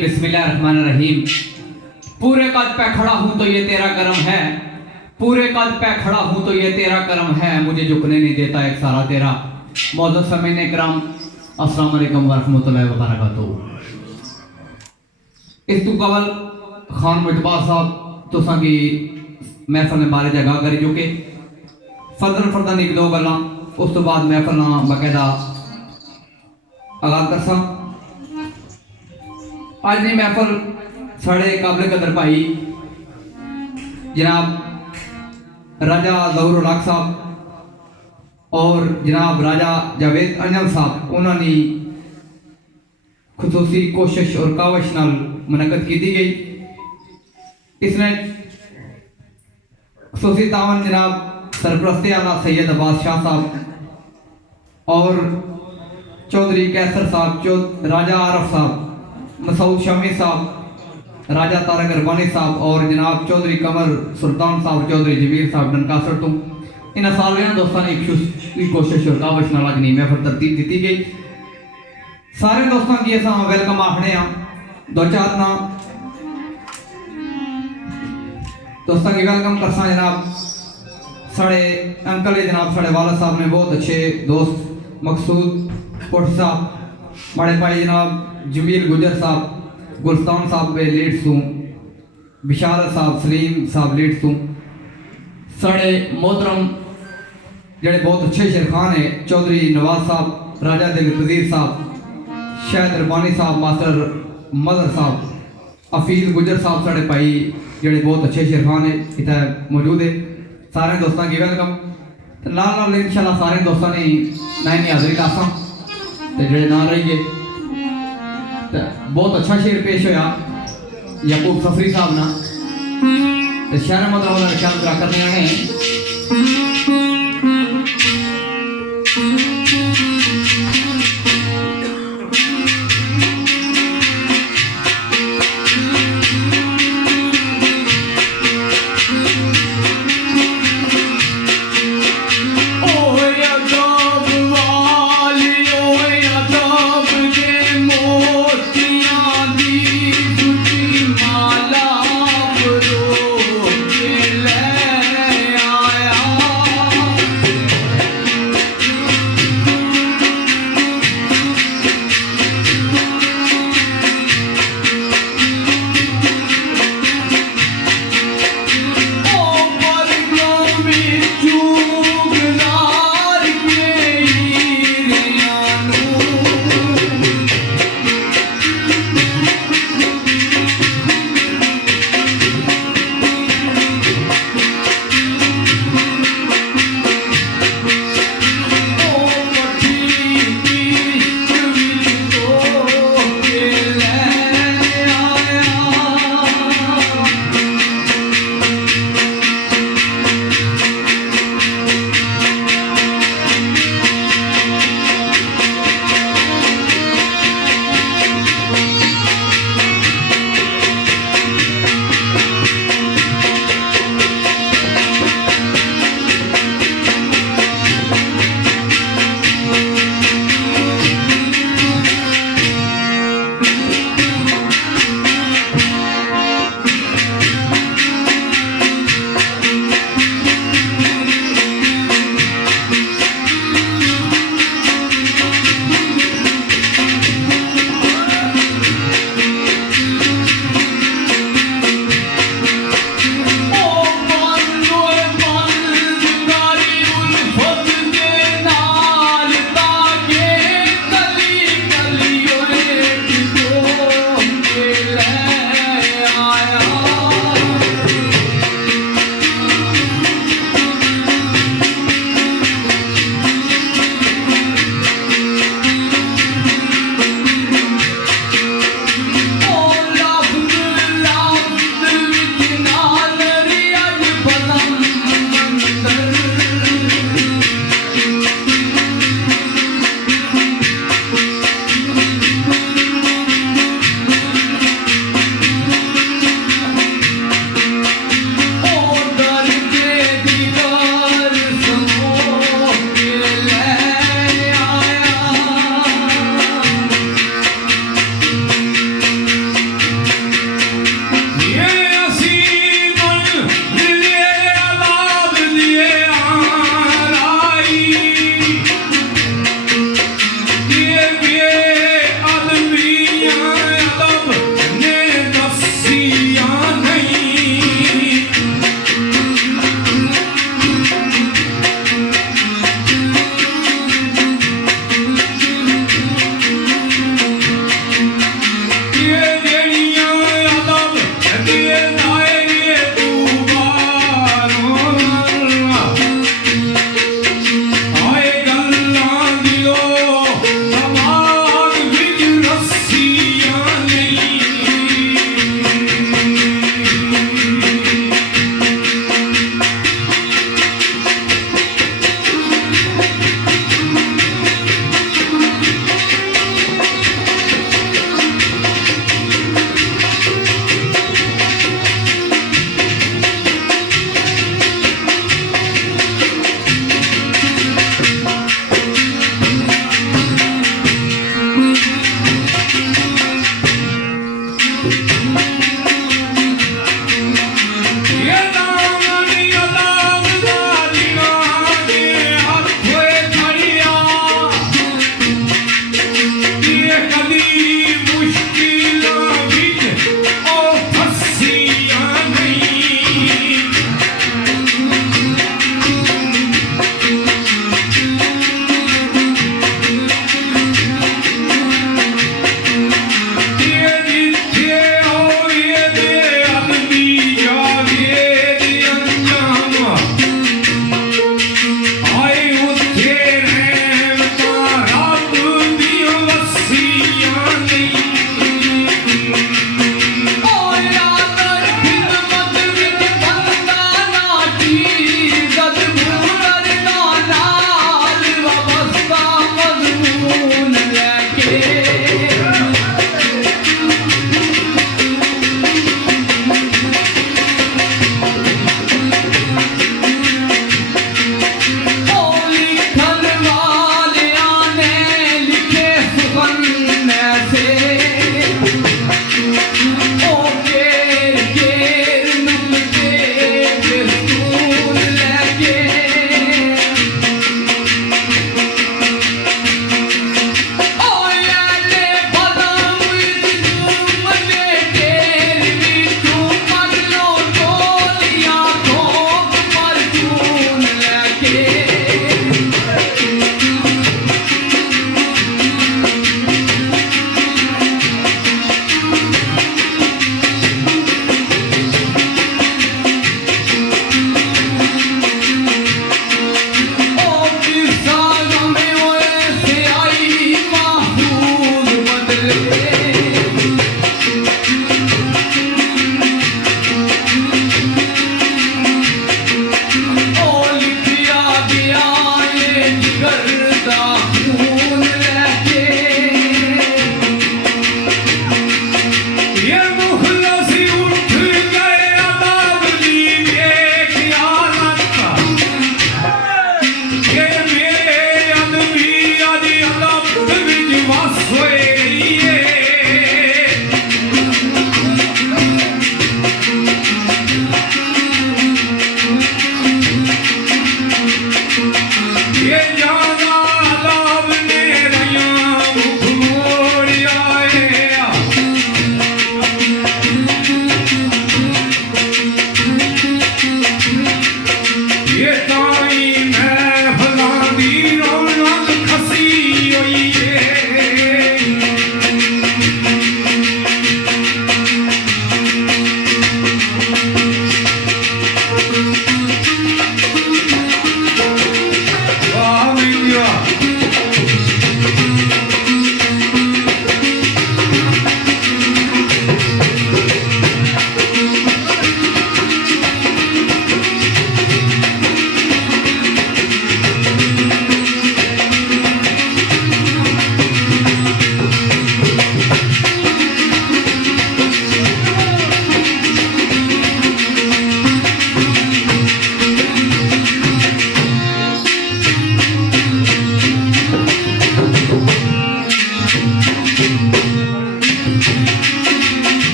बिस्मिल्लाहिर्रहमानिर्रहीम। पूरे कद पे खड़ा हूँ तो ये तेरा करम है, पूरे कद पे खड़ा हूँ तो ये तेरा करम है, मुझे झुकने नहीं देता एक सारा तेरा। मौजूद समय इकराम अस्सलाम वालेकुम व रहमतुल्लाहि व बरकातहू। इस तू कवल खान मुजतबा साहब तुसां की महफिल ने बारे जगह करी चुके फर्दन फर्दन एक दो गल्लां उस तो बाद महफिल ना बाकायदा आगाज करसा। आज की महफिल साढ़े काबिल कदर भाई जनाब राजा ज़हूर उल हक साहब और जनाब राजा जावेद अंजल साहब उन्होंने खुसूसी कोशिश और काविश नाल मुनक़द की दी गई। इसमें खुसूसी तावन जनाब सरपरस्ती आला सैयद अब्बास शाह साहब और चौधरी कैसर साहब, राजा आरफ साहब, मसूद शमी साहब, राजा तारक रबानी साहब और जनाब चौधरी कमर सुल्तान साहब, चौधरी जमीर साहब डनकासर तो इन सारे दोस्तों ने एक कोशिश और काविश नाल अगनी महफिल तरतीब दी गई। सारे दोस्तों की अस वेलकम आखने दो चार ना दोस्तों की वेलकम करसा। जनाब साढ़े अंकल जनाब साढ़े वाला साहब ने बहुत अच्छे दोस्त मकसूद पुट साहब, बड़े भाई जनाब जमील गुजर साहब, गुलस्तान साहब पे लीड सूँ, बिशारत साहब, सलीम साहब लीड सूँ, साढ़े मोहतरम जड़े बहुत अच्छे शेरखान है चौधरी नवाज साहब, राजा दिल वजीर साहब, शायद रबानी साहब, मास्टर मदर साहब, अफील गुजर साहब साढ़े भाई जड़े बहुत अच्छे शेरखान है इतना मौजूद है। सारे दोस्तों की वेलकम। तो नाल नाल इंशाल्लाह सारे दोस्तों ने नई हाज़री लासा तो जड़े ना रहिए तो बहुत अच्छा शेर पेश होया याकूब सफरी साहब ना तो शहर मतलब वाला ख्याल पूरा करने आने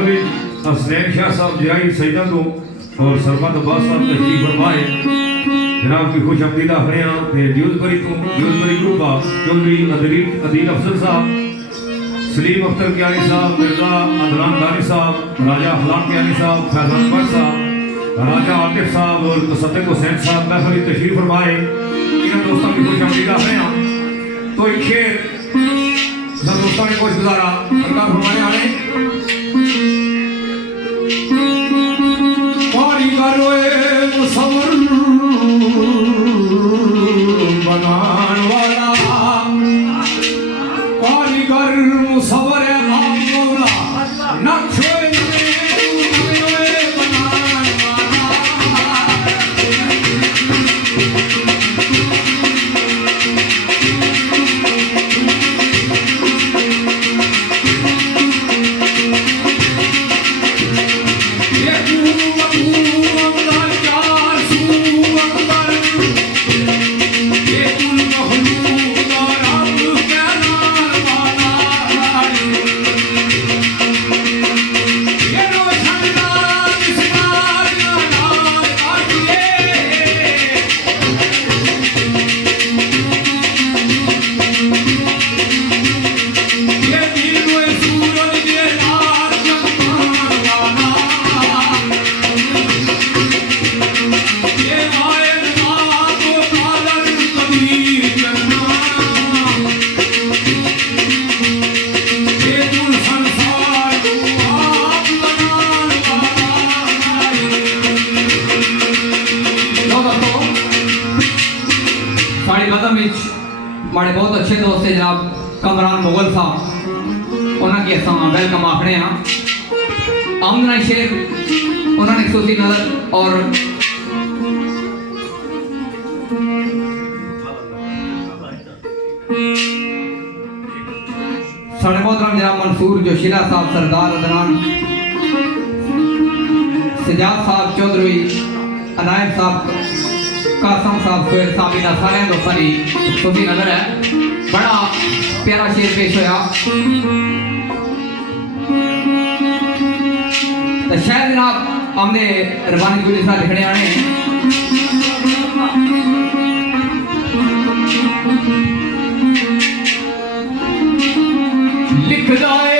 महफिल हसनैन शाह साहब जियाई सईदा तो और सरमत अब्बास साहब तशरीफ फरमाए जनाब की खुश आमदीद आखने हैं ड्यूसबरी ग्रुप चौधरी अदील अफजल साहब सलीम अख्तर कियानी साहब मिर्जा अदनान दानी साहब राजा अखलाक कियानी साहब फैजान भट्ट साहब राजा आतिफ साहब और मुसद्दिक हुसैन साहब महफिल तशरीफ फरमाए इन दोस्तों की खुश आमदीद आखने हैं। तो एक शेर दोस्तों ने कुछ गुजारा सरकार फरमाने वाले मुसवर बनान वाला कारीगर मुसवर मौला नक्शे हमारे बहुत अच्छे दोस्त है जनाब कमरान मुगल साहब उन्होंने असा वेलकम आखने आमदना शेर उन्होंने खूसी नजर और साढ़े मोहतरम जनाब मंसूर जोशीला साहब सरदार अदनान सजाद साहब चौधरी अनायब साहब कासम साहब सोहेल साहब इन्होंने सारे दोस्तों की खूसी नजर है। बड़ा प्यारा शेर पेश होया तो शायद जनाब हमने रबानी गुली साहब लिखने आने लिख जाए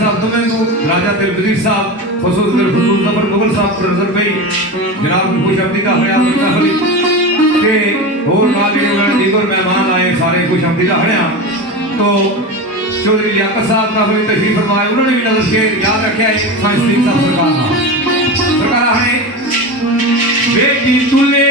साहब तुम्हें को राजा दिलबदीर साहब फसूल जफर मुगल साहब प्रोफेसर भाई जनाब की खुशआमदीदा हरिया बरका ते और नाल जेड़े दीगर मेहमान आए सारे खुशआमदीदा हरिया तो चौधरी लियाकत साहब का बड़ी तशरीफ फरमाए उन्होंने भी नजर के याद रखा है साइंस साहब सरकार है बेटी तुले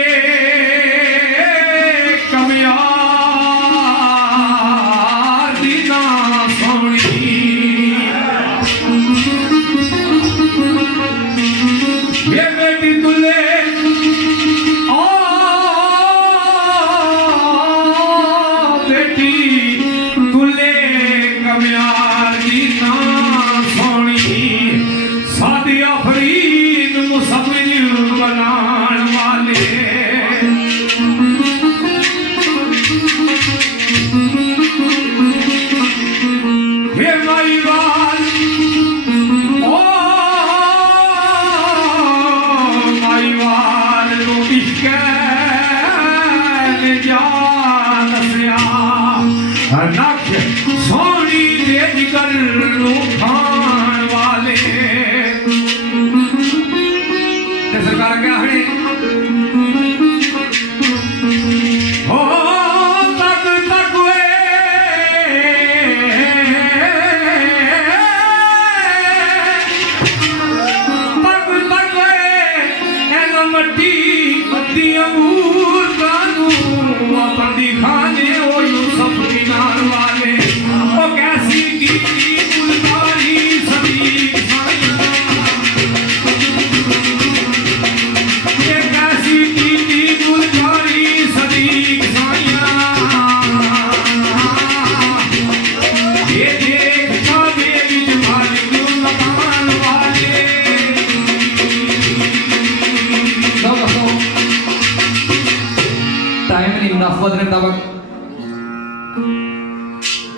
सरकार क्या है हो तक तक मट्टी मट्टी अंगूर कानू बंदी खाने ओ यूसुफ किनार वाले ओ कैसी की गुलकारी सदी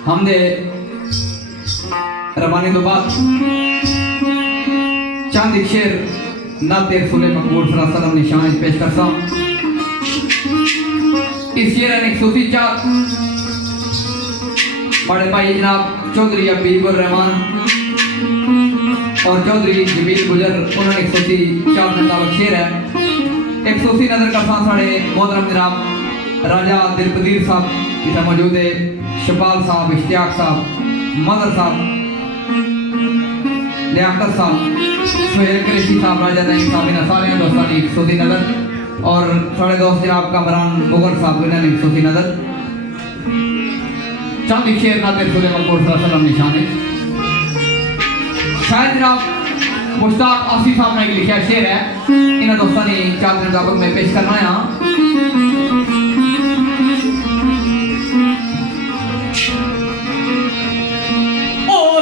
हमने रवानी तो बाद चंद एक शेर नाते रसूल मकबूल सल्लल्लाहु अलैहि वसल्लम निशान पेश करता हूँ। इस शेर ने एक सूफी चार बड़े भाई जनाब चौधरी अबीबुर रहमान और चौधरी जमील गुजर उन्होंने एक सूफी चार मुताबिक शेर है। एक सूफी नजर करता साढ़े मोहतरम जनाब राजा दिलबदीर साहब इतना मौजूद है, शपाल साहब, इश्तियाक साहब, मदर साहब, लियाकत साहब, सुहेल कुरैशी साहब, राजा नईम साहब, इन सारे दोस्तों ने सूफी नजर और साढ़े दोस्त जनाब कमरान मुगल साहब इन्होंने सूफी नजर चंद एक शेर नाते रसूल मकबूल सल्लल्लाहु अलैहि वसल्लम निशान है। शायद जनाब मुश्ताक आसिफ साहब ने लिखा शेर है, इन दोस्तों ने चार दिन मुताबिक में पेश करना है। Oh,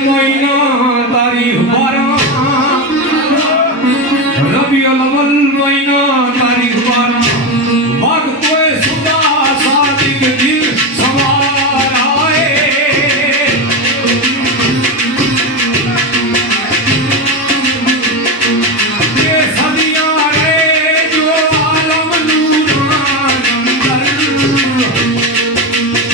महीना तारीख 12 रबीउल अव्वल महीना तारीख 12 वक्त कोई सुदा सादिक दिल सवार आए ये सदियां रहे जो आलम नूरान अंदर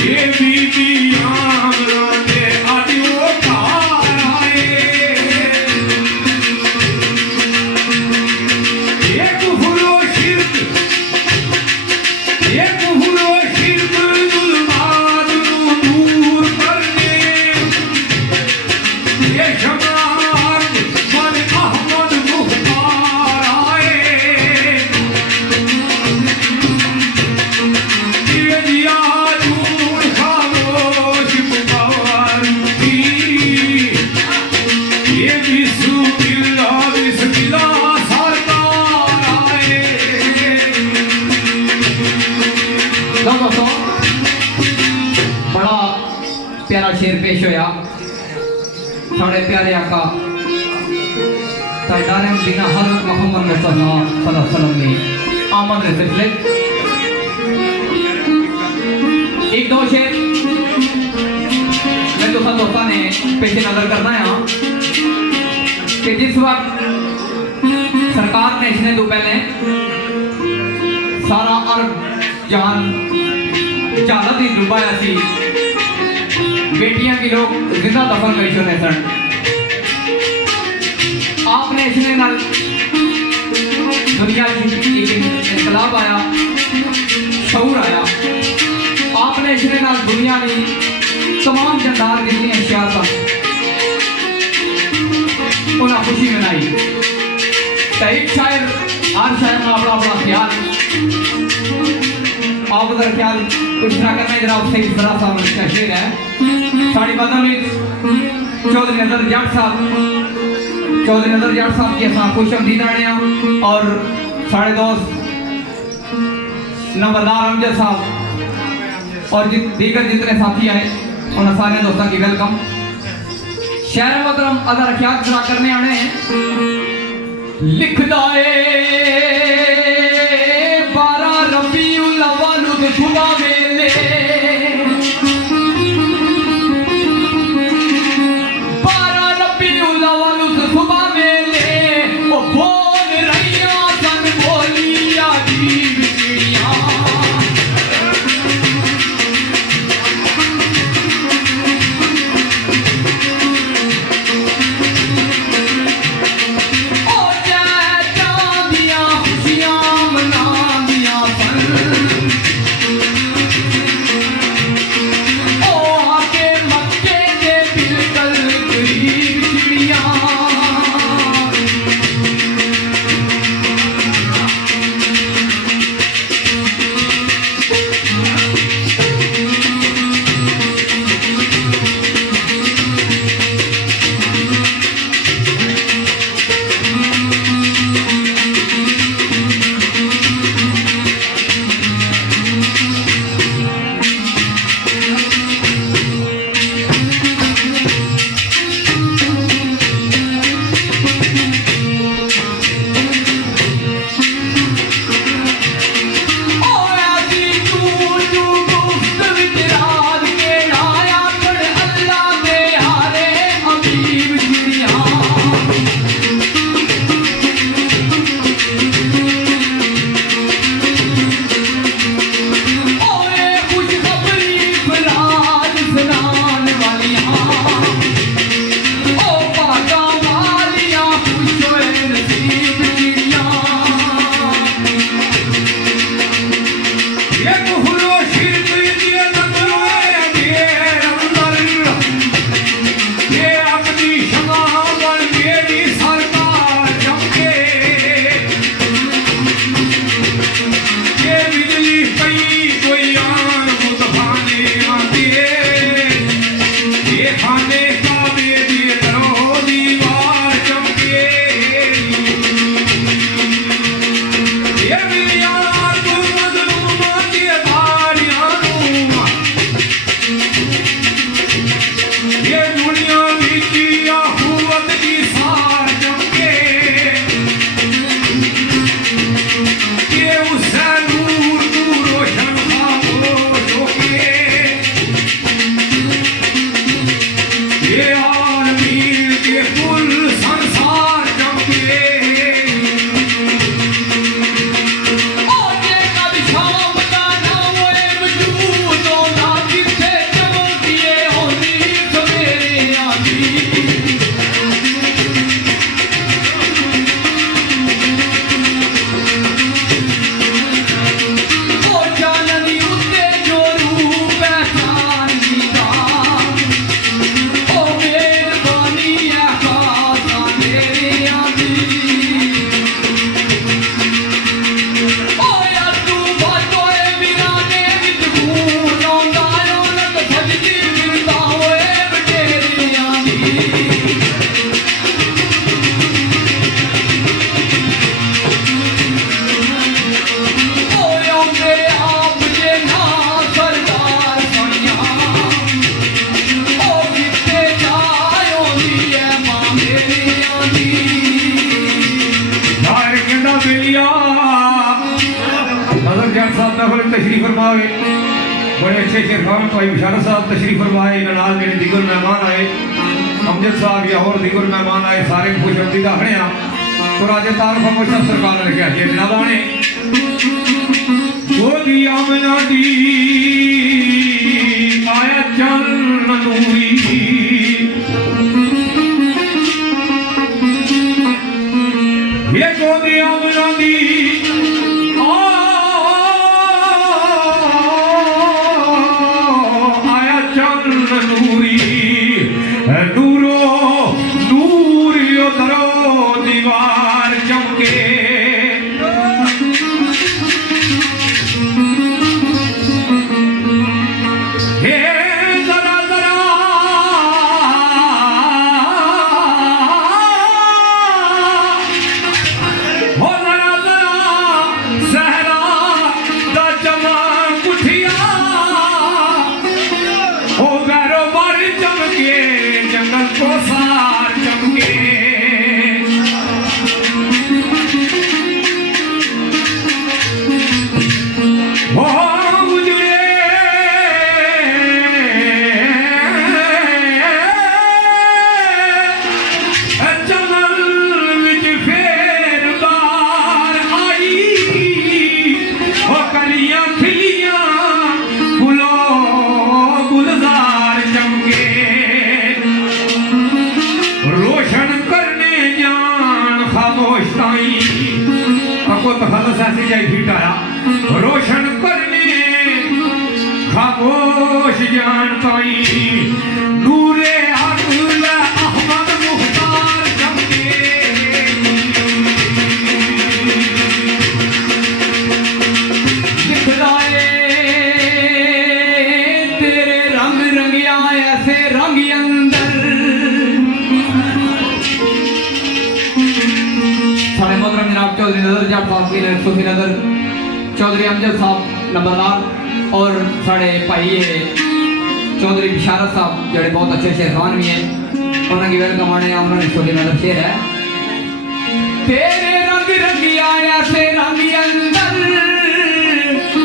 ये बीबी आमरा दे आदियो कार आए ये कुफरो शिरक जुल्मात नू दूर करने ये शमात मन अहमद मुख्तार आए ये दिया दूर खामोश पुकार की ये बिस्मिल्लाह सरकार आए लो दोस्तों बड़ा प्यारा शेर पेश होया साढ़े प्यारे आका सरदार मदीना हज़रत मोहम्मद मुस्तफा सल्लल्लाहु अलैहि वसल्लम ने आमद के सिलसिले एक दो शेर मैं दोस्तों ने पेश नजर करना है कि जिस वक्त सरकार ने इसने तो पहले सारा अरब जहान चाहत ही डुबाया सी बेटियां की लोग जिंदा दफन करी छोड़े सन आपने इसने नाल दुनिया की एक इनकलाब आया शऊर आया आपने इसने नाल दुनिया ने तमाम जंदार जितनी अशिया सन उन्हें खुशी मनाई एक शायर हर शायर में अपना अपना ख्याल आप उधर ख्याल कुछ ना करना है जनाब सही सरा साहब का शेर है साड़ी बदन चौधरी नजर जट साहब की असा खुश आमदीद आने और साढ़े दोस्त नंबरदार अमजद साहब और दीगर जितने साथी आए उन सारे दोस्तों की वेलकम शहर मोहतरम अदा ख्याल खड़ा करने आने हैं लिखदा ए 12 रबीउल अव्वल सुबह वेले 12 रबीउल अव्वल सुबह वेले ओ बोल रहिया सन बोलिया दी बिगड़िया ओ जा चांदिया तशरीफ फरमाए बड़े अच्छे शेरखान भाई बिशारत साहब तशरीफ फरमाए नाल मेरे दिगर मेहमान आए अमजद साहब या और दिगर मेहमान आए सारे खुश अमदीदा खड़े हैं तो राजे तारफ मोशा सरकार ने क्या किया जनाब आने वो दी आमना दी आया चन्न नूरी ये को दी आमना दी रोशन करने खामोश जान पाई नूरे अकुल अहमद मुख्तार चमके दिखलाए तेरे रंग रंगिया ऐसे रंग अंदर सारे मोहतरम जनाब चौधरी नजर जाट साहब की सूफी नजर चौधरी अमजद साहब नंबरदार और साढ़े भाई है चौधरी बिशारत साहब जोड़े बहुत अच्छे शेरखान भी हैं उन्होंने वेलकम आने उन्होंने सूफी नजर शेर है तेरे रंग रंगिया ऐसे रंग अंदर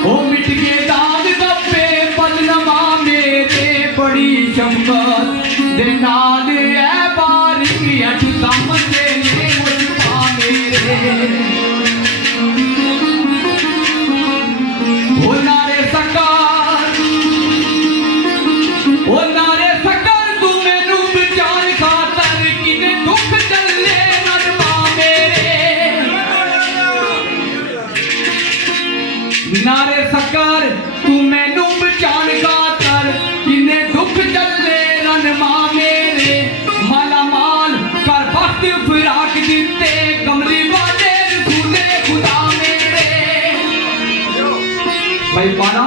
ओ मिट के दाग दबे बदनमा मेरे बड़ी शमकत दे नाल ऐ बारिक अठ समझे ने मुझपा मेरे ओ नारे सकार तू मैनू बचान खातर किने दुख चले रब्बा मेरे नारे सकार तू मैनू बचान खातर किने दुख चले रनमा मेरे माला माल कर वक्त फिराक दिते कमली वाले रसूले खुदा मेरे भाई पाना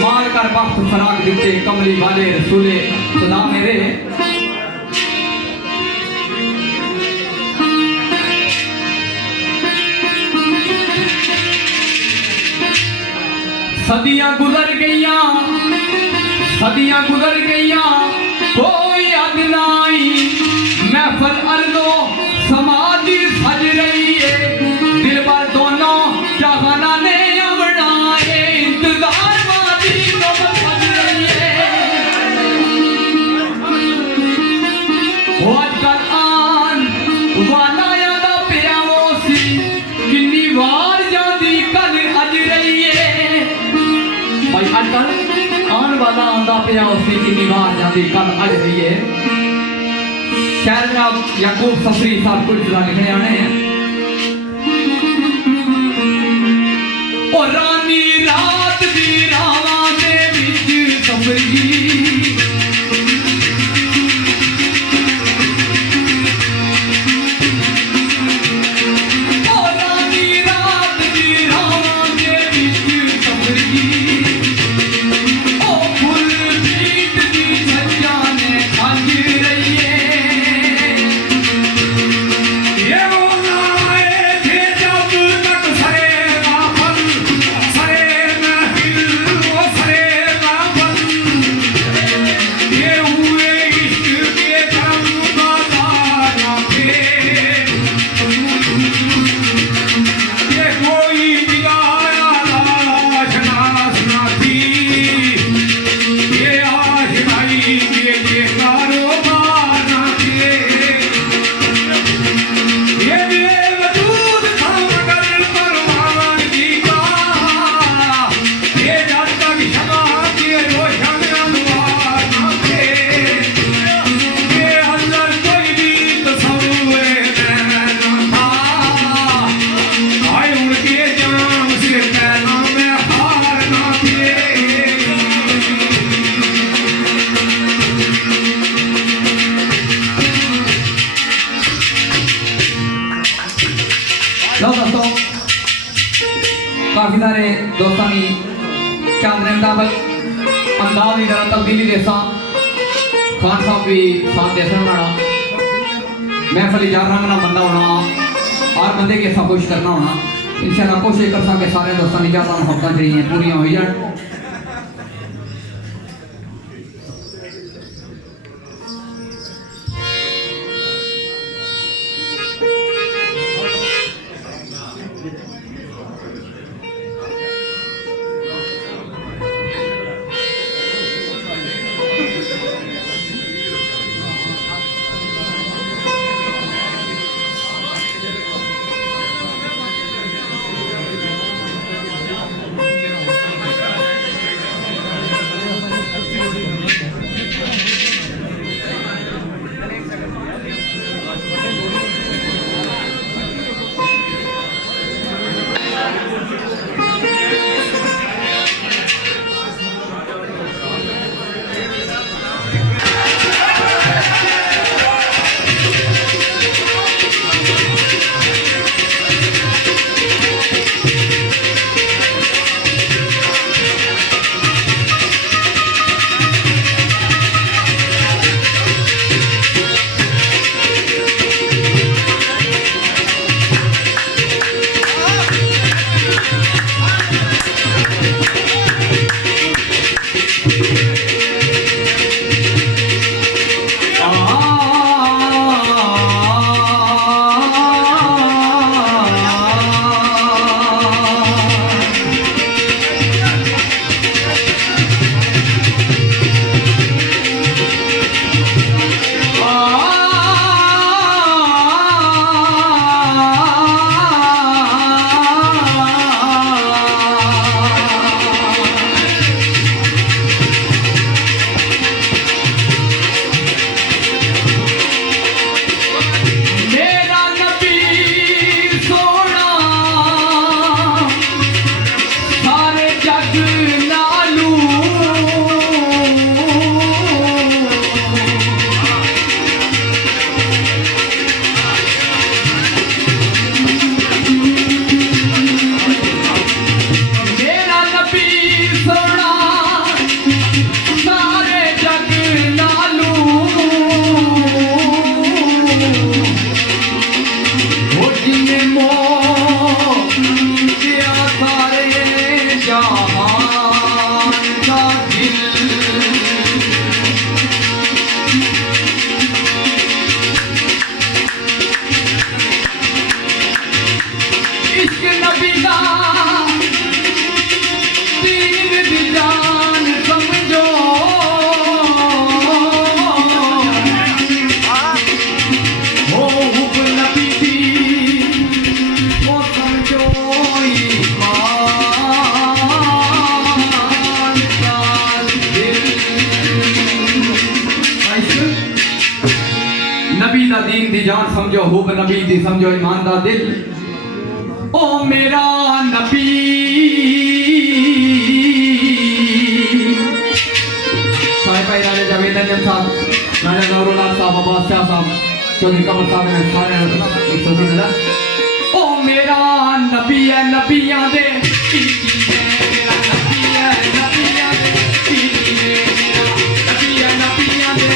माल कर वक्त फराक दिते कमली वाले रसूले खुदा मेरे सदियां गुजर गईयां कोई याद नाई महफल अर्जो समाधि सज रही है दिल पर दोनों जहाना ने अवनाए इंतजार वादी नौबत सज रही है वो अजकल आन वाला यादा पिया वो सी किन्नी वार जाती कल अज रही है भाई अजकल आन वाला आंदा पिया उसी किन्नी वार जाती कल अज रही है शहर जनाब याकूब सफरी साहब कुछ लिखने आने हैं और रानी रात दी रावां दे विच सफरी सरे काफ़ी सारे दोस्तों की चांदने मुताबिक अंदाज की तरह तब्दीली देसा खान साहब भी साथ दे होना महफल चार रंग ना बंदा होना हर बंदे की ऐसा खुश करना होना इंशाल्लाह कोशिश कर सके सारे दोस्तों की चाहता मुहब्बत जी पूरी हो जाए। नबी दा दीन दी जान समझो हुब नबी दी समझो ईमान दा दिल ओ मेरा नबी साहिब भाई राजा जावेद अंजन साहब राजा नौरुल्लाह साहब अब्बास शाह साहब चौधरी कमर साहब ने सारे एक सौ तीन ओ मेरा नबी है नबियां दे मेरा नबी है नबियां दे मेरा नबी है नबियां दे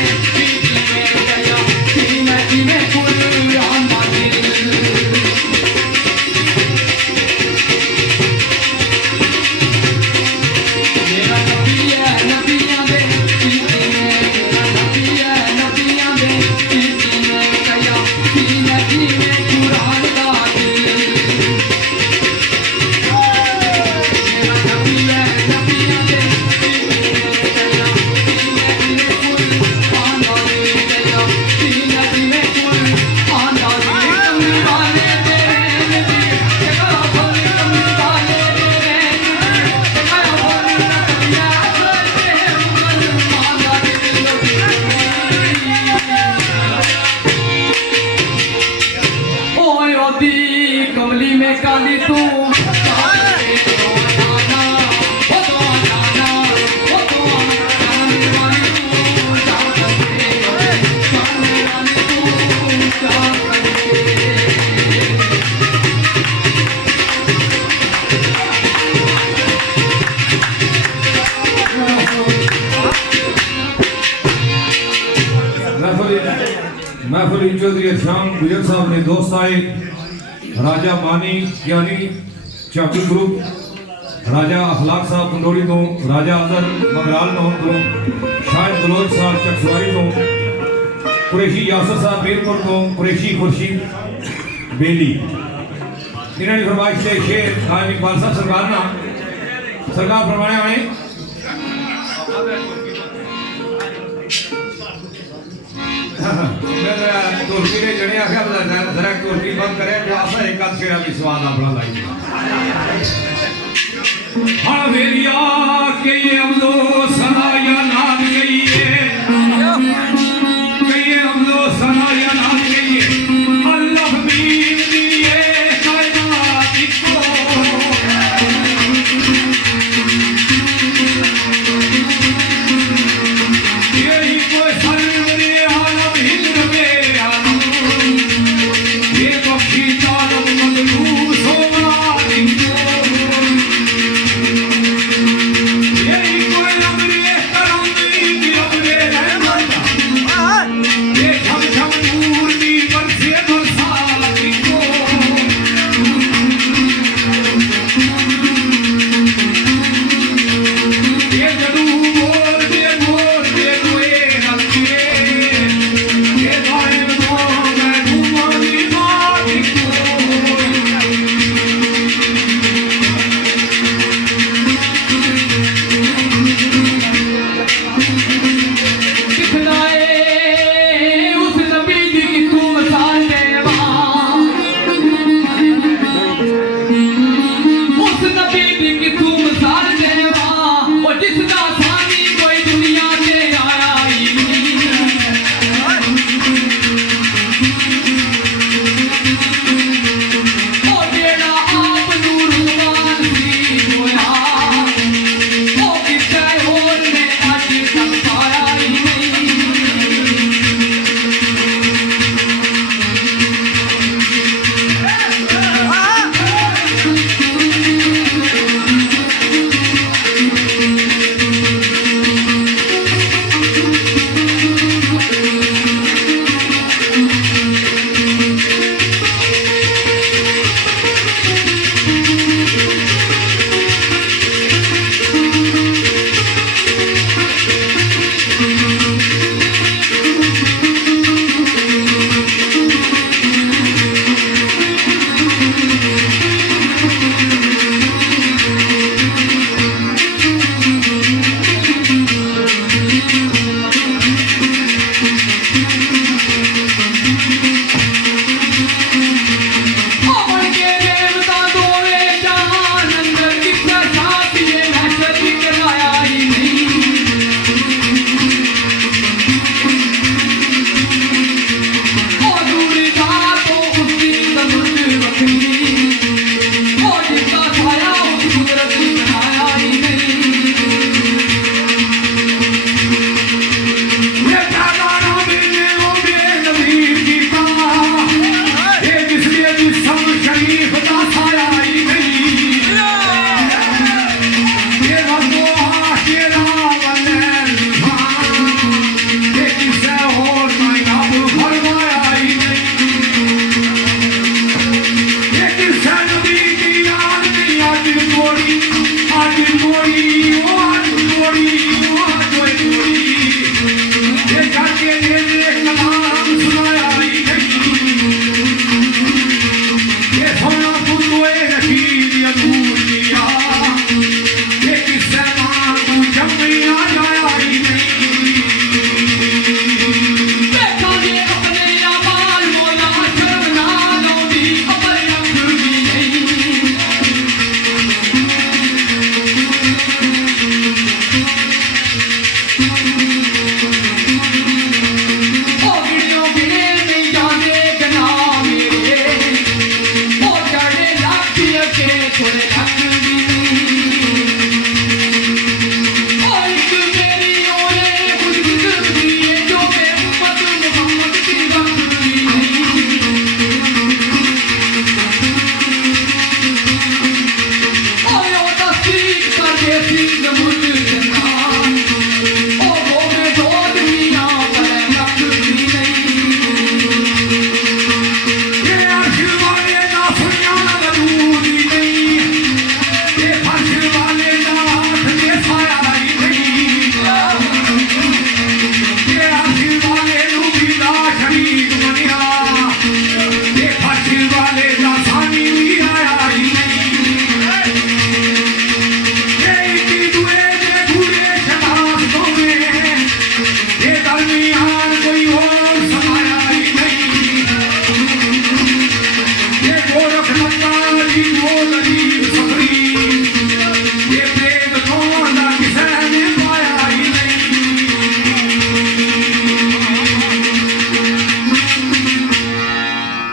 कमली में काली तू श्याम गुजर साहब ने दोस्त आए, राजा मानी ज्ञानी चाकू ग्रुप, राजा अखलाक साहब पंडोरी तो, राजा अजहर मंगराल नौन तो, शायद बलोच साहब चकसवारी तो, कुरैशी यासर साहब मीरपुर तो, कुरैशी खुर्शीद बेली। इन्होंने फरमाइश से शेर कायम इकबाल साहब सरकार ना सरकार फरमाने आए तुर्की ने जने आखिया जरा तुर्की बंद करे आशा एक आध शेरा भी स्वाद अपना लाई हाँ मेरी आके ये अमदो सना या नाद गई है कई अमदो सना या नाद गई है अल्लाह बीन दिए कायनात को यही कोई सरवरे आलम हिंद में आलम ये बख्शी जालम मजलूम सोना यही कोई अमरे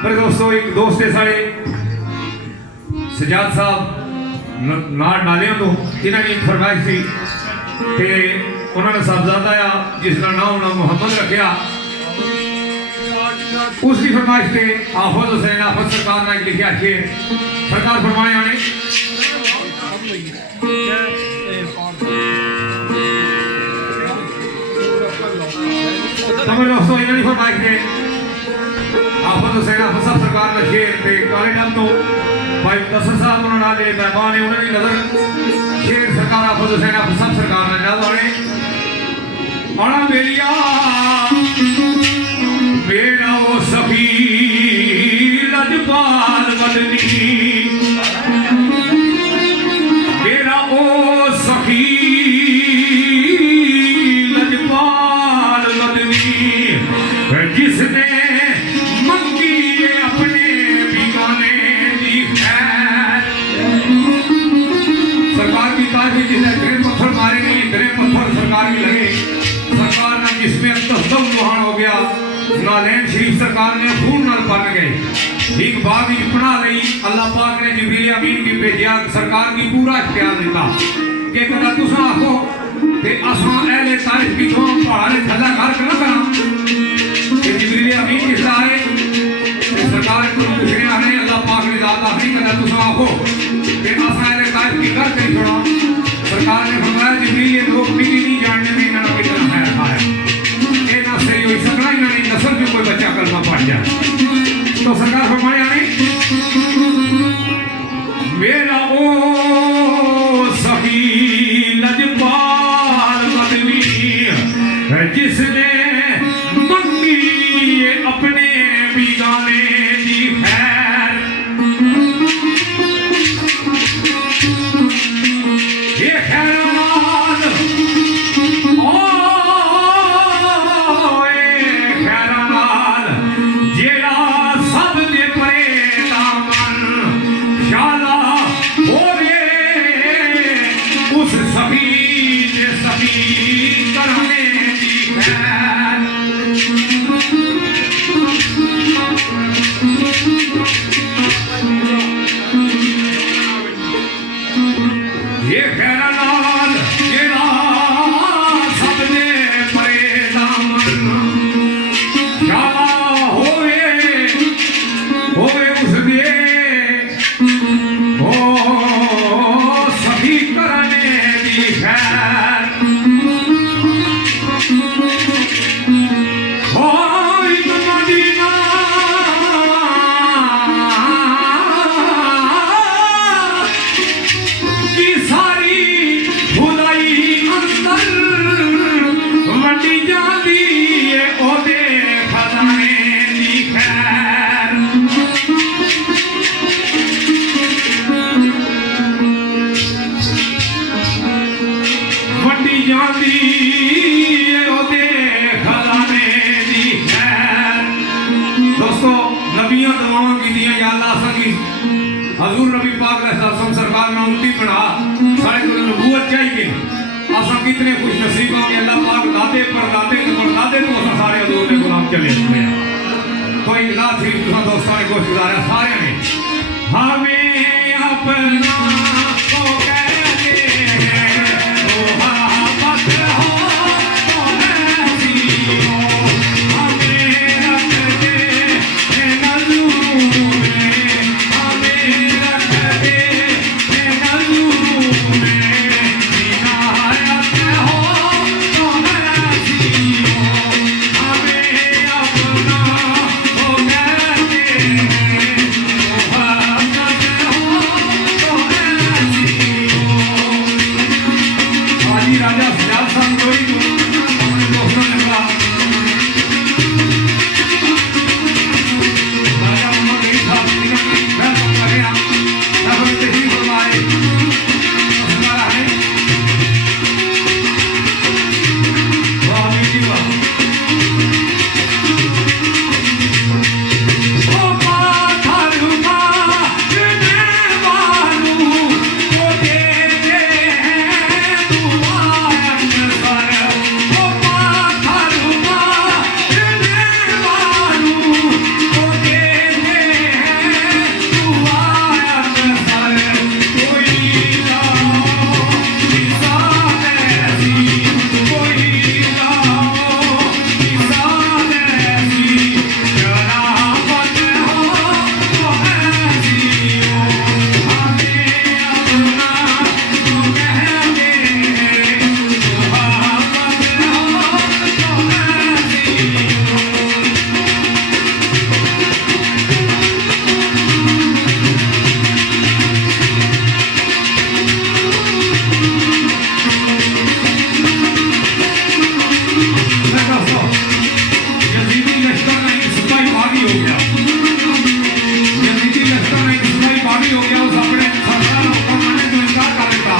पर दोस्तों एक दोस्त है साढ़े सजाद साहब नाल नालियों तो इन्होंने फरमाइश थी कि उन्होंने साहबजादा आ जिसका नाम उन्होंने मुहम्मद रखा उसकी फरमाइश से आफत हुसैन आफत सरकार ने लिखा शेर सरकार फरमाए आने तमिल दोस्तों इन्होंने फरमाइश से आफत हुसैन आफत साहब सरकार का शेर पे काले डम तो भाई मुदस्सर साहब उन्होंने मेहमान है उन्होंने नजर शेर सरकार आफत हुसैन आफत साहब सरकार ने याद आने आना बेलिया मेरा वो सभी लजपाल बदनी मेरा ओ सखी लजपाल बदनी जिसने मंगी अपने बिगाने दी खैर सरकार की तारीफ जिसने इतने पत्थर मारे नहीं इतने पत्थर सरकार की लगे सरकार ने जिसमें तस्तम मुहान हो गया नालैन शरीफ सरकार ने खून नाल बन गए एक बाग पना ली अल्लाह पाक ने जिब्रील अमीन की भेजा सरकार की पूरा इख्तियार दिता कि कदा तुसा आखो ते असां अहले तारीफ की थों पहाड़ ने थल्ला घर कना करा कि जिब्रील अमीन किस आए ते सरकार को पूछने आ रहे अल्लाह पाक ने जात आखरी कदा तुसा आखो कि असां अहले तारीफ की घर करी छोड़ा सरकार ने फरमाया जिब्रील ये लोग भी नहीं जानने में इन्होंने कितना खैर खाया ना सही हुई सकना इन्होंने नस्ल में कोई बच्चा कलमा पढ़ जाए तो सरकार फरमाया नहीं मेरा ओ सही लजपाल बदनी जिसने मंगी अपने बिगाने दी खैर ये खैरात हजूर नबी पाक सरकार ने उम्मती बना सारे को नबूवत चाहिए असा कितने खुश नसीब हो अल्लाह पाक दादे परदादे के परदादे तो असा सारे हजूर के गुलाम चले हुए तो एक रात ही तुम दोस्तों ने कोशिश गुजारा सारे ने हमें अपना को कहते हैं ओ मोहब्बत हो तो ऐसी हो हमें रखते हैं नजूर किया यजीदी लश्कर ने इस्लामी बागी हो गया उस अपने सरदार हुक्म मानने को इनकार कर देता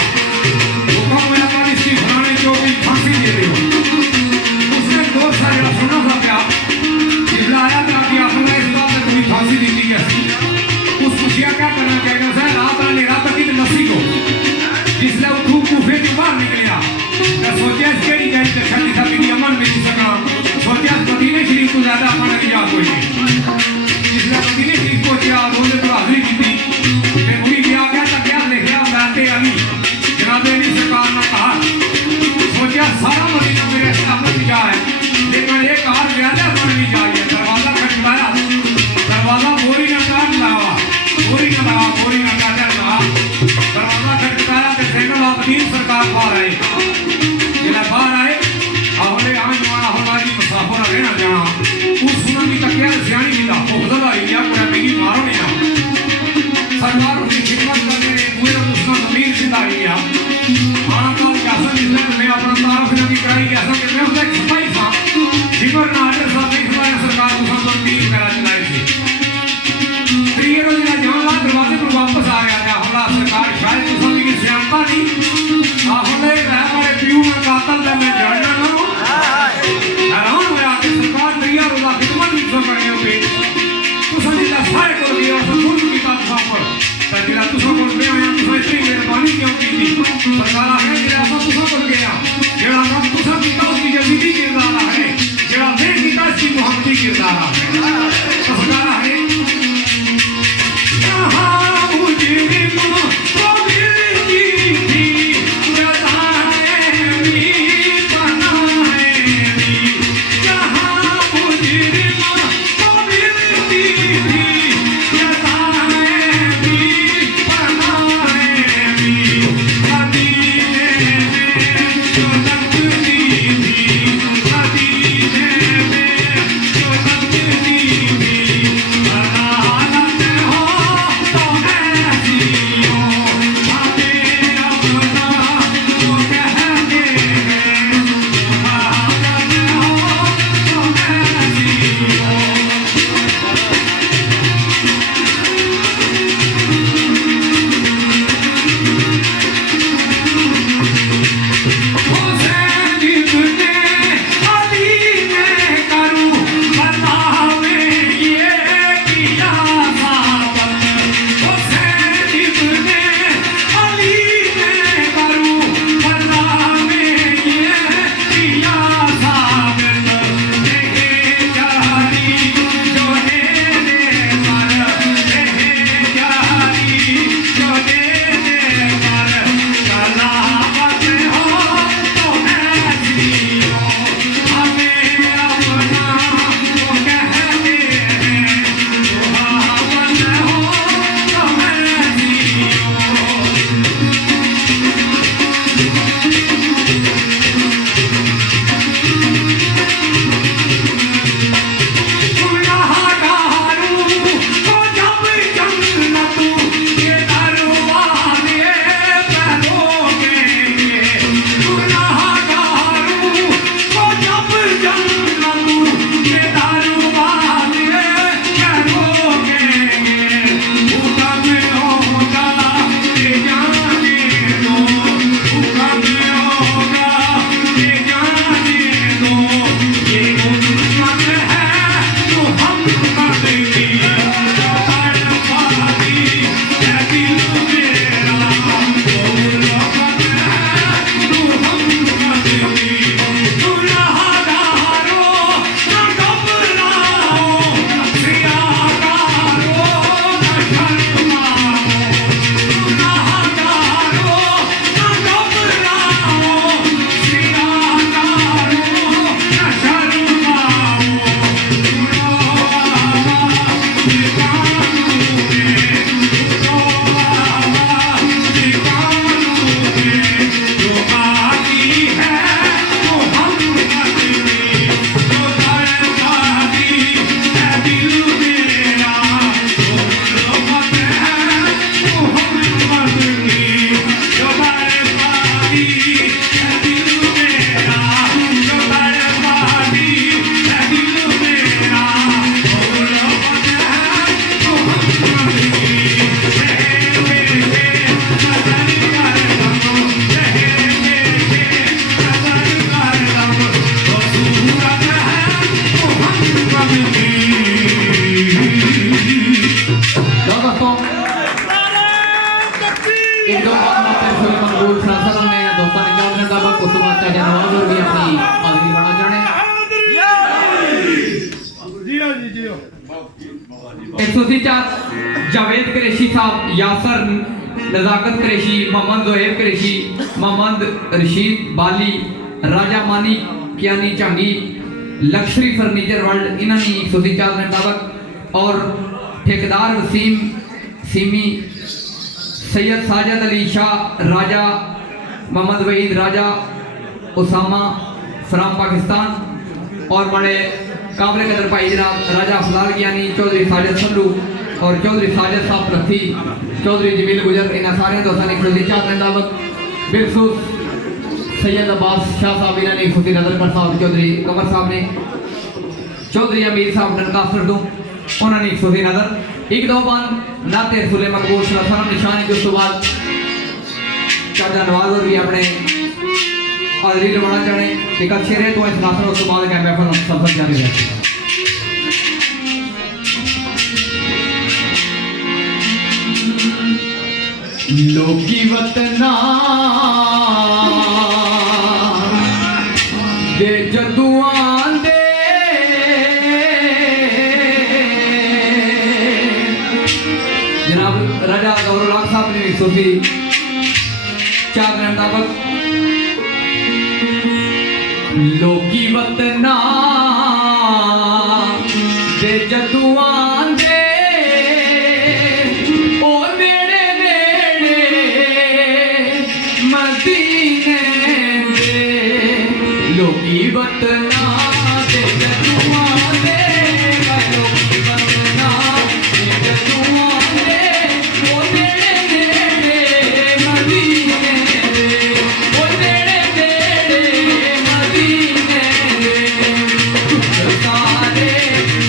हुक्म हुआ था इसकी फलाने जो भी फांसी दे रही हो उसने दो साल जरा सुना था क्या इसलिए आया था कि आपने इस बात में कोई फांसी दी थी कैसी उस खुशियाँ क्या करना चाहिए सर रात वाले रात तक की नसी को जिसने वो धूप कूफे के बाहर निकलिया मैं सोचा इसके लिए कहीं तक शादी था मेरी अमन में सका सोचा मदीने शरीफ को ज्यादा अपना किया कोई इसलिए मदीने शरीफ को किया रोजे तो हाजिरी की थी मैं पूरी भी आ गया था क्या लिखा बैठे अली जनाबे अली सरकार ने कहा सोचा सारा मदीना मेरे सामने दिखा है लेकिन एक कार ज्यादा बन नहीं चाहिए दरवाजा खटखटाया दरवाजा बोरी ने काट लगा बोरी ने लगा बोरी ने काटा लगा दरवाजा खटखटाया तो सैनुल आबदीन सरकार बाहर आए जिला बाहर आए हमने आज वाला हमारी मुसाफिर रहना जाना उस सुना की तकिया सियानी मिला खुदा या पूरा मेरी मारो नहीं ना सरकार की खिदमत करने पूरे उसका जमीन जिंदा ही गया आना का कैसा जिसने मैं अपना तारफ नबी कराई कैसा कि मैं उसका सफाई था जिबर ना आर्डर साहब ने इसलिए सरकार को हम तीन मेरा चलाई थी प्रिय रोज ना जहां दरवाजे पर वापस आ गया था हमारा सरकार शायद तो सब की सियानता नहीं हमने हमारे पीयू में कातल में मैं जानना ना हैरान होया कि सरकार दरिया रोजा खिदमत भी कर रही होती तो समझिला सारे को दिया सुन की बात पर ताकि तुसा को मैं आया तुसा इतनी मेहरबानी क्यों की थी सरकार है कि ऐसा तुसा को गया जेड़ा रब तुसा की तो उसकी यजीदी किरदार है जेड़ा मैं की तो उसकी मोहम्मदी किरदार है सरकार है कहां मुझे को मिलती थी 134 जावेद कुरैशी साहब, यासर नजाकत कुरैशी, मोहम्मद जोहेब कुरैशी, मोहम्मद रशीद बाली, राजा मानी कियानी चंगी, लक्ष्मी फर्नीचर वर्ल्ड इन्होंने 134 के मुताबिक, और ठेकेदार वसीम सीमी, सैयद साजद अली शाह, राजा मोहम्मद वहीद, राजा उसामा फ्राम पाकिस्तान, और बड़े काबिल कदर भाई जनाब राजा अफलाल गियानी, चौधरी साजिद सल्लू और चौधरी साजिद साहब प्रथी, चौधरी जमील गुजर, इन सारे दोस्तों ने 134 के मुताबिक बिलखुसूस सैयद अब्बास शाह साहब इन्होंने 134 नजर पर साहब, चौधरी कमर साहब ने, चौधरी अमीर साहब डनकास्टर दूँ उन्होंने 134 नजर। एक दो बंद नाते रसूल मकबूल सलाम निशानी के उसके बाद चाचा नवाज और भी अपने हाजरी लवाना चाहे एक अच्छे रहे तो इस नासर उसके बाद क्या महफिल सफर जारी रहे। लोकी वतना दे जदुआं दे जनाब राजा गौरव साहब ने 134 के मुताबिक लोकी वतना दे जदुआं दे ओ नेड़े नेड़े मदीने दे, लोकी वतना दे जदुआं दे, लोकी वतना दे जदुआं दे, ओ नेड़े नेड़े मदीने दे, ओ नेड़े नेड़े मदीने दे, सारे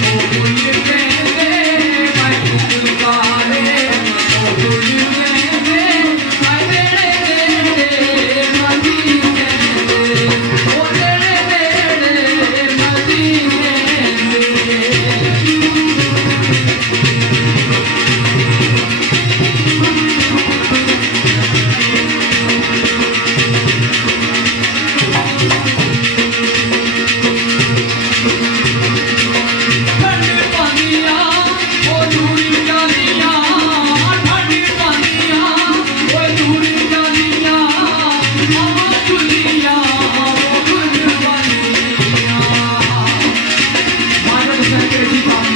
ओ भूल गए मैं सारे ओ भूल गए मैं नेड़े नेड़े मदीने दे, ओ नेड़े नेड़े मदीने दे। ठंड पानिया ओ दूरी जानिया, ठंड पानिया ओ दूरी जानिया, अम्मा चुलिया ओ गुलवानिया, मानो से केजी पानी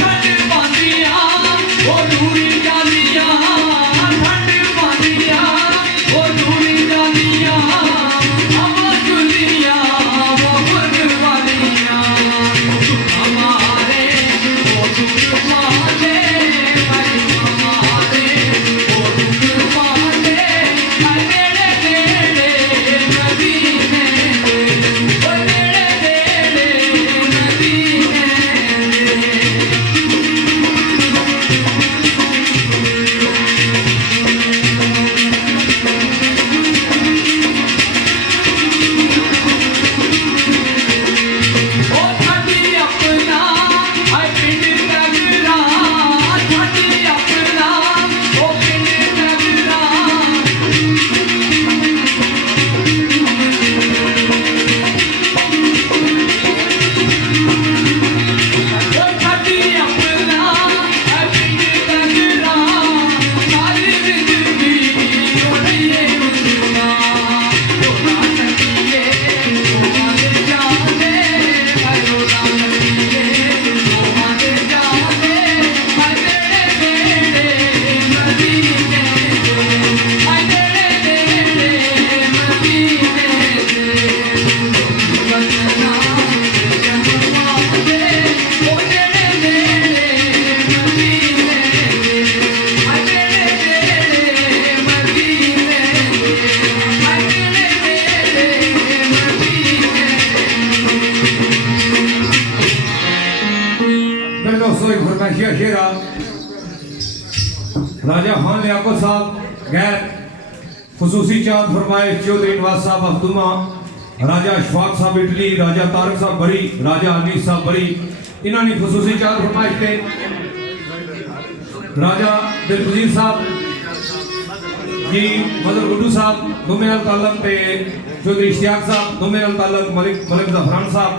ठंड पानिया ओ दूरी जानिया, ठंड पानिया ओ दूरी जानिया, अम्मा चुलिया वो गुलवानिया, हमारे ओ गुलवाने भाई हमारे ओ गुलवाने, नेड़े नेड़े मदीने दे, ओ नेड़े नेड़े मदीने दे। ओ ठाडी अपना आई पिंड नगरा, ठाडी अपना ओ पिंड नगरा, ओ ठाडी अपना आई पिंड नगरा, सारी जिंदगी ओ नहीं उठना, ओ ना सकिए ओ मारे जाने, भाई ओ ना सकिए ओ मारे जाने, भाई नेड़े नेड़े मदीने दे, भाई नेड़े नेड़े मदीने दे, वतना जदुआं दे, ओ नेड़े नेड़े मदीने दे, भाई नेड़े नेड़े मदीने दे, भाई नेड़े नेड़े मदीने दे। मेरे दोस्तों एक फरमाइशिया शेरा राजा खान लियाकत साहब गैर खुसूसी चांद फरमाइश चौधरी नवाज साहब अब्दुमा, राजा अशफाक साहब इटली, राजा तारक साहब बरी, राजा अनीस साहब बरी, इन्होंने खुसूसी चांद फरमाइश थे। राजा दिलपजीर साहब जी, मदर गुड्डू साहब दुमेल तालम पे चौधरी इश्तियाक साहब दोमे नाल ताल्लुक मलिक जफरान साहब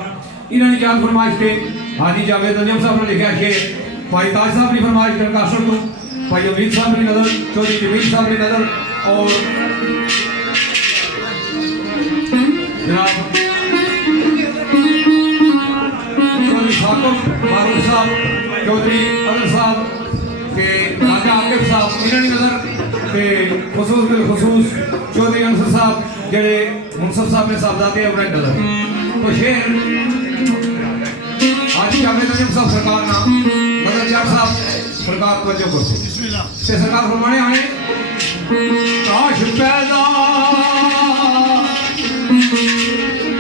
इन्होंने क्या फरमाइश के हाजी जावेद अंजम साहब ने लिखा शेर भाई ताज साहब ने फरमाइश कर कासर तो भाई अमीर साहब की नजर चौधरी जमील साहब की नजर और जनाब चौधरी फारूक साहब चौधरी अदर साहब के राजा आकिब साहब इन्होंने नजर के खसूस बिल खसूस चौधरी अंसर साहब जेड़े मुनसफ साहब ने साहबजादे अपने नजर तो शेर आज जावेद अंजम साहब सरकार ना नजर यार साहब सरकार तवज्जो करो ते सरकार फरमाने आए काश पैदा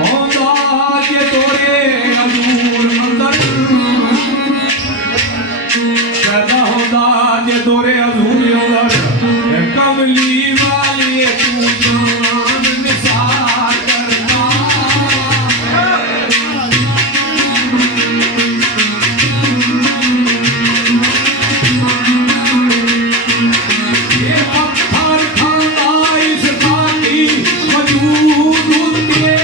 होंदा ये तोरे अजूर अंदर पैदा होंदा ये तोरे अजूर अंदर कमली वाली तू जान निसार करना ये पत्थर खाना इस खाती मजूद के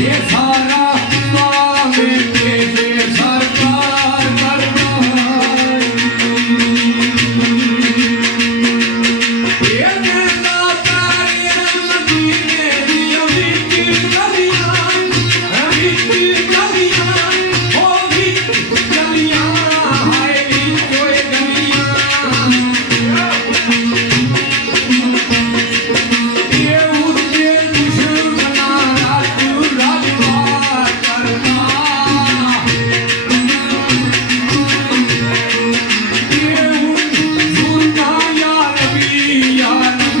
ये सारा काम के सरकार करना ये कहना तारीन मदीने दी अभी की गलियां अभी की गलियां हो भी गलियां हाय भी कोई गलियां ये उनके दुश्मना राजवार करना ये उनका या नबी अल्लाह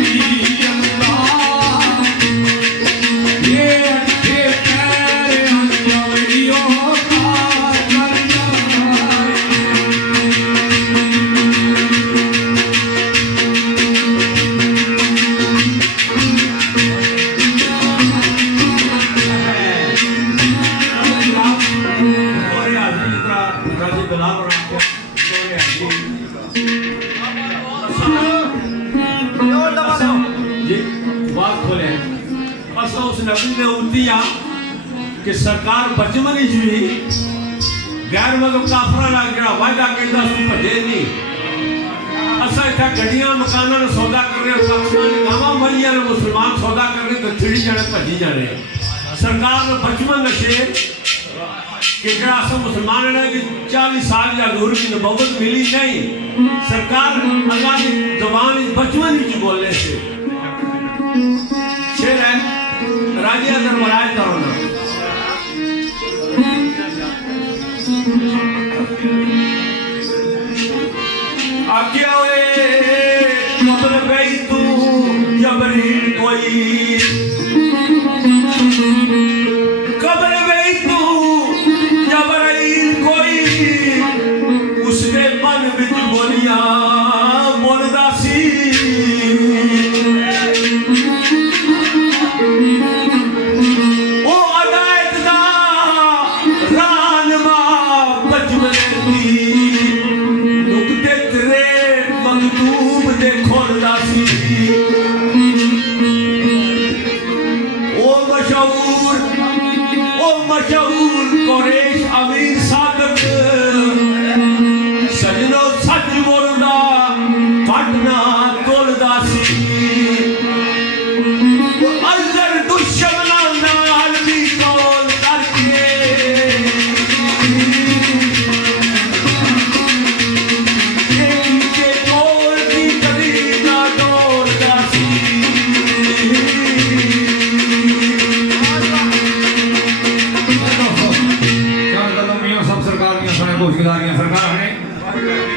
ये अच्छे पैर अंजलियों का करना उस नबी ने उल्टिया कि सरकार बचमनी जी गैर मजहब काफरा लग गया वादा कहता सु भजे नहीं असा इतना गड्डियां मकाना ने सौदा कर रहे पाकिस्तान गांव मरिया ने मुसलमान सौदा कर रहे तो छिड़ी जाने भजी जाने सरकार ने बचमन नशे कि जरा असा मुसलमान ने कि 40 साल या हजूर की नबूवत मिली नहीं सरकार अल्लाह की जुबान बचमन ही बोलने से शेर है राजी अंदर मराज करो ना आज्ञा वे कब्र गई तू जबरील कोई कब्र गई तू जबरील कोई उसके मन विच बोलियां बोलदा सी ओ अदायत दा रानमा बचमन दी नुकते तेरे मकतूब दे खोलदा सी ओ मशहूर कुरैश अमीर सादक सजनो सच बोलदा फटना तोलदा सी अंदर दुश्मना नाल भी तोल करके के तोल की कदी ना तोलदा सी क्या सब सरकार की गुजारियां सरकार ने